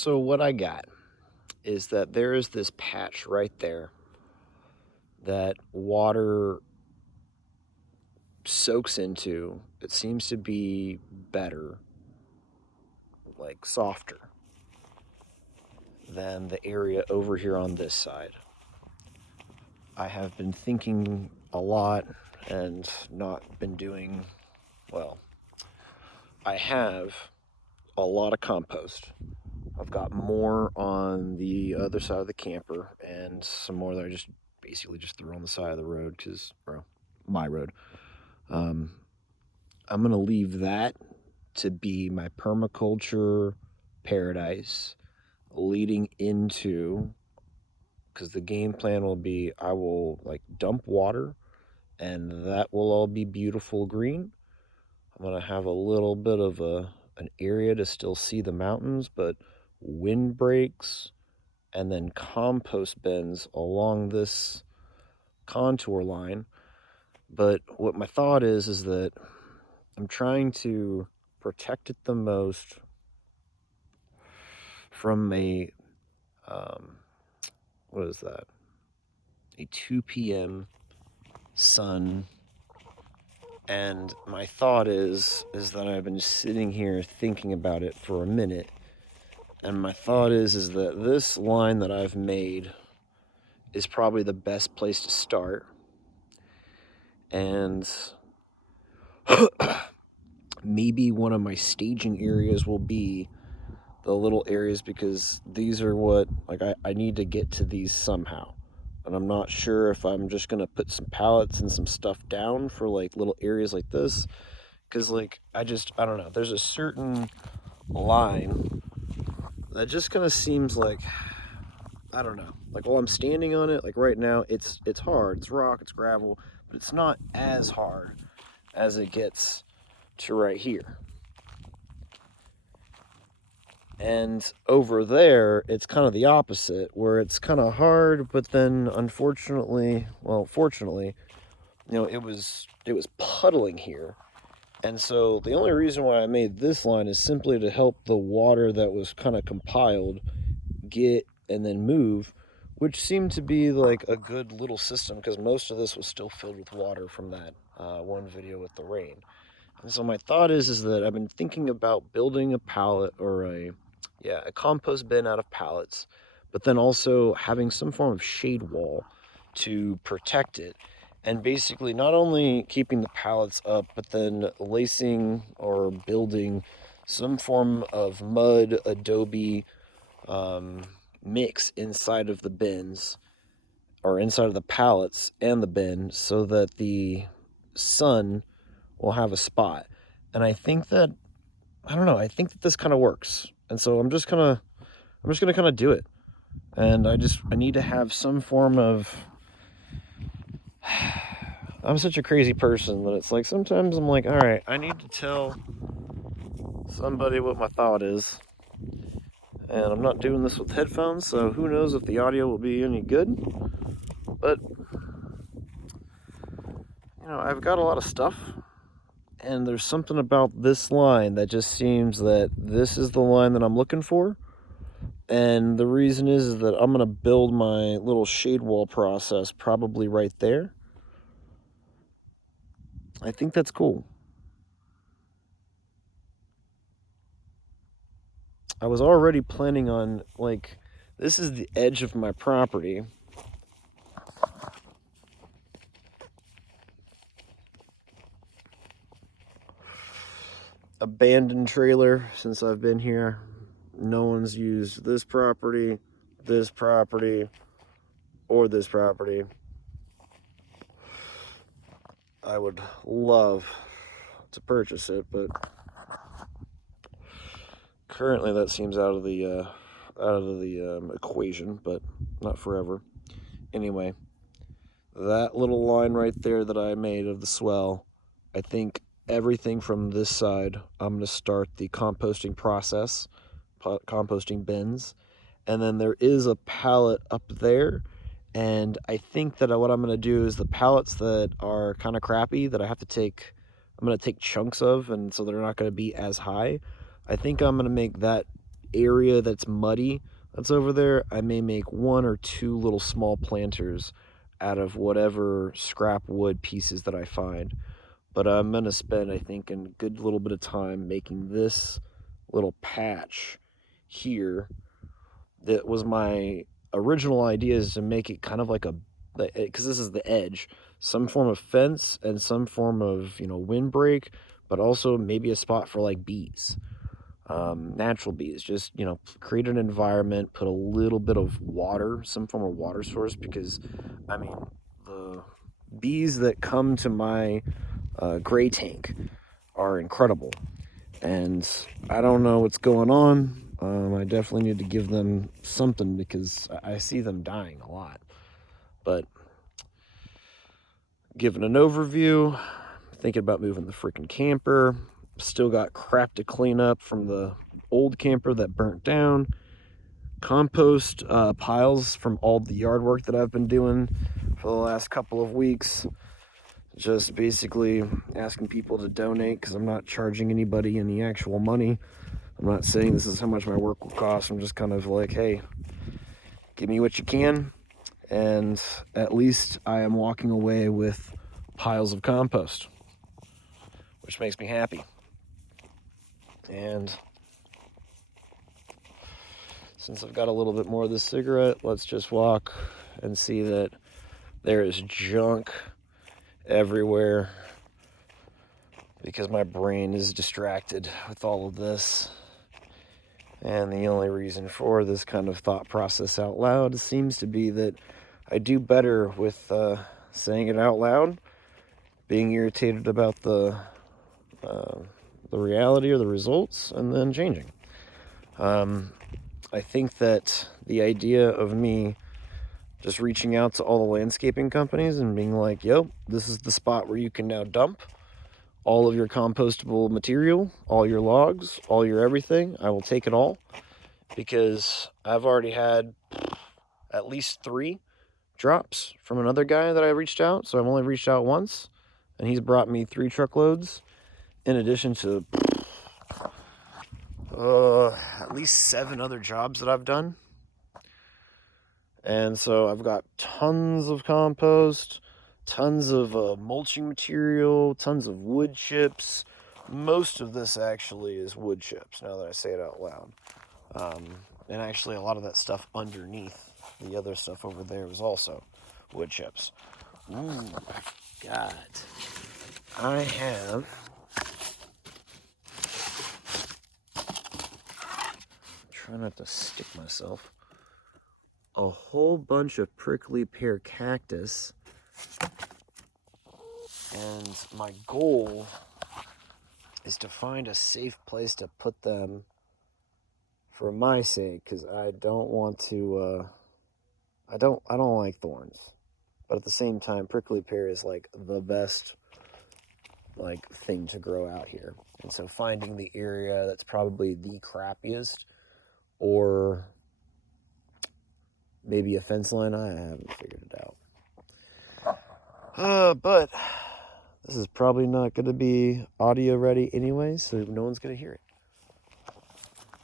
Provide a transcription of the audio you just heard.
So what I got is that there is this patch right there that water soaks into. It seems to be better, like softer, than the area over here on this side. I have been thinking a lot and not been doing well. I have a lot of compost. I've got more on the other side of the camper and some more that I just basically just threw on the side of the road because, well, my road. I'm going to leave that to be my permaculture paradise leading into, because the game plan will be I will like dump water and that will all be beautiful green. I'm going to have a little bit of an area to still see the mountains, but windbreaks and then compost bins along this contour line. But what my thought is that I'm trying to protect it the most from a what is that? A 2 p.m. sun. And my thought is that I've been sitting here thinking about it for a minute. And my thought is that this line that I've made is probably the best place to start. And maybe one of my staging areas will be the little areas, because these are what, like, I need to get to these somehow. And I'm not sure if I'm just going to put some pallets and some stuff down for like little areas like this. Because like, I don't know. There's a certain line that just kind of seems like, I don't know. Like while I'm standing on it, like right now, it's hard. It's rock, it's gravel, but it's not as hard as it gets to right here. And over there, it's kind of the opposite, where it's kind of hard, but then fortunately, it was puddling here. And so the only reason why I made this line is simply to help the water that was kind of compiled get and then move, which seemed to be like a good little system because most of this was still filled with water from that one video with the rain. And so my thought is that I've been thinking about building a pallet or a compost bin out of pallets, but then also having some form of shade wall to protect it. And basically not only keeping the pallets up, but then lacing or building some form of mud, adobe mix inside of the bins or inside of the pallets and the bin so that the sun will have a spot. And I think that, I think that this kind of works. And so I'm just gonna kind of do it. And I need to have some form of, I'm such a crazy person that it's like sometimes I'm like, all right, I need to tell somebody what my thought is. And I'm not doing this with headphones, so who knows if the audio will be any good. But, I've got a lot of stuff. And there's something about this line that just seems that this is the line that I'm looking for. And the reason is that I'm going to build my little shade wall process probably right there. I think that's cool. I was already planning on, like, this is the edge of my property. Abandoned trailer since I've been here. No one's used this property, or this property. I would love to purchase it, but currently that seems out of the equation, but not forever. Anyway, that little line right there that I made of the swell, I think everything from this side, I'm going to start the composting process, composting bins, and then there is a pallet up there. And I think that what I'm going to do is the pallets that are kind of crappy that I'm going to take chunks of, and so they're not going to be as high. I think I'm going to make that area that's muddy that's over there, I may make 1 or 2 little small planters out of whatever scrap wood pieces that I find. But I'm going to spend, I think, a good little bit of time making this little patch here. That was my original idea, is to make it kind of like because this is the edge, some form of fence and some form of, windbreak, but also maybe a spot for like bees. Natural bees, just, create an environment, put a little bit of water, some form of water source, because, I mean, the bees that come to my gray tank are incredible. And I don't know what's going on. I definitely need to give them something because I see them dying a lot. But giving an overview, thinking about moving the freaking camper. Still got crap to clean up from the old camper that burnt down. Compost piles from all the yard work that I've been doing for the last couple of weeks. Just basically asking people to donate because I'm not charging anybody any actual money. I'm not saying this is how much my work will cost. I'm just kind of like, hey, give me what you can. And at least I am walking away with piles of compost, which makes me happy. And since I've got a little bit more of this cigarette, let's just walk and see that there is junk everywhere because my brain is distracted with all of this. And the only reason for this kind of thought process out loud seems to be that I do better with saying it out loud, being irritated about the reality or the results, and then changing. I think that the idea of me just reaching out to all the landscaping companies and being like, yo, this is the spot where you can now dump all of your compostable material, all your logs, all your everything. I will take it all because I've already had at least 3 drops from another guy that I reached out. So I've only reached out once, and he's brought me 3 truckloads in addition to at least 7 other jobs that I've done. And so I've got tons of compost, tons of mulching material, tons of wood chips. Most of this actually is wood chips, now that I say it out loud. And actually a lot of that stuff underneath the other stuff over there was also wood chips. Ooh, God. I have try not to stick myself. A whole bunch of prickly pear cactus. And my goal is to find a safe place to put them for my sake, because I don't want to, I don't like thorns. But at the same time, prickly pear is like the best thing to grow out here. And so finding the area that's probably the crappiest, or maybe a fence line, I haven't figured it out. But this is probably not going to be audio ready anyway, so no one's going to hear it.